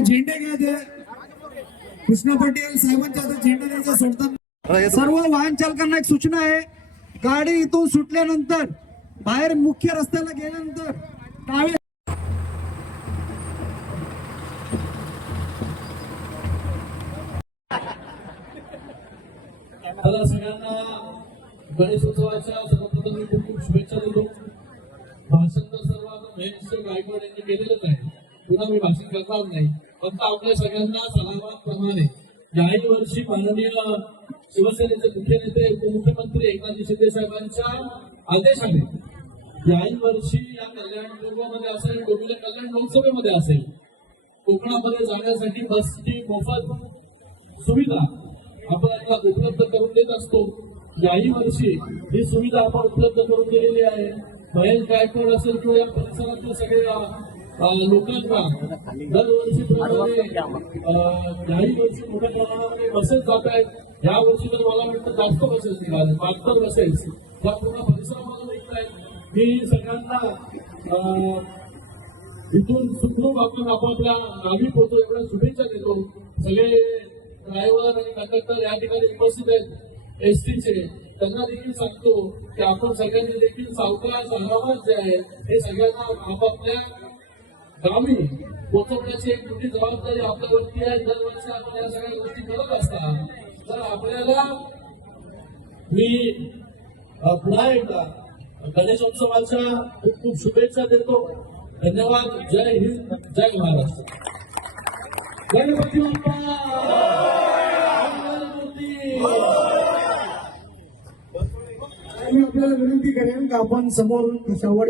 झेंडे घ्या ते कृष्णा पटेल साहेबांच्या हातात झेंडा द्यायचा सोडताना सर्व वाहन चालकांना एक सूचना आहे, गाडी इथून सुटल्यानंतर बाहेर मुख्य रस्त्याला गेल्यानंतर डावे मला सगळ्यांना गणेशोत्सवाच्या सर्वप्रथम मी खूप खूप शुभेच्छा देतो. भाषण तर सर्व आता महेश गायकवाड यांनी केलेलंच आहे, पुन्हा मी भाषण करणार नाही. फक्त आपल्या सगळ्यांना सलामतप्रमाणे याही वर्षी माननीय शिवसेनेचे मुख्य नेते उपमुख्यमंत्री एकनाथ शिंदे साहेबांच्या आदेशाने याही वर्षी या कल्याण पूर्वमध्ये असेल, डोंबिवली कल्याण लोकसभेमध्ये असेल, कोकणामध्ये जाण्यासाठी बसची मोफत सुविधा आपण आता उपलब्ध करून देत असतो. याही वर्षी ही सुविधा आपण उपलब्ध करून दिलेली आहे. महेश गायकवाड असेल किंवा या परिसरातील सगळ्या लोकांना दरवर्षी याही वर्षी मोठ्या प्रमाणामध्ये बसेस जात आहेत. या वर्षी तर मला वाटतं जास्त बसेस निघाले, 72 बसेस या पूर्ण परिसरामध्ये निघत आहेत. मी सगळ्यांना इथून सुखरूप आपण आपापल्या गावी पोहोचतो एवढ्या शुभेच्छा देतो. सगळे ड्रायव्हर आणि कंडक्टर या ठिकाणी उपस्थित आहेत एसटीचे, त्यांना देखील सांगतो की आपण सगळ्यांनी देखील सावकाश आरामात जे आहे हे सगळ्यांना आपापल्या गावी पोहोचवण्याची एक मोठी जबाबदारी आपल्यावरती आहे. दरवर्षी आपण या सगळ्या गोष्टी करत असतात. तर आपल्याला मी पुन्हा एकदा गणेशोत्सवाच्या खूप खूप शुभेच्छा देतो. धन्यवाद. जय हिंद, जय महाराष्ट्र. गणपती बाप्पा मी आपल्याला विनंती करेन की आपण समोर संवाद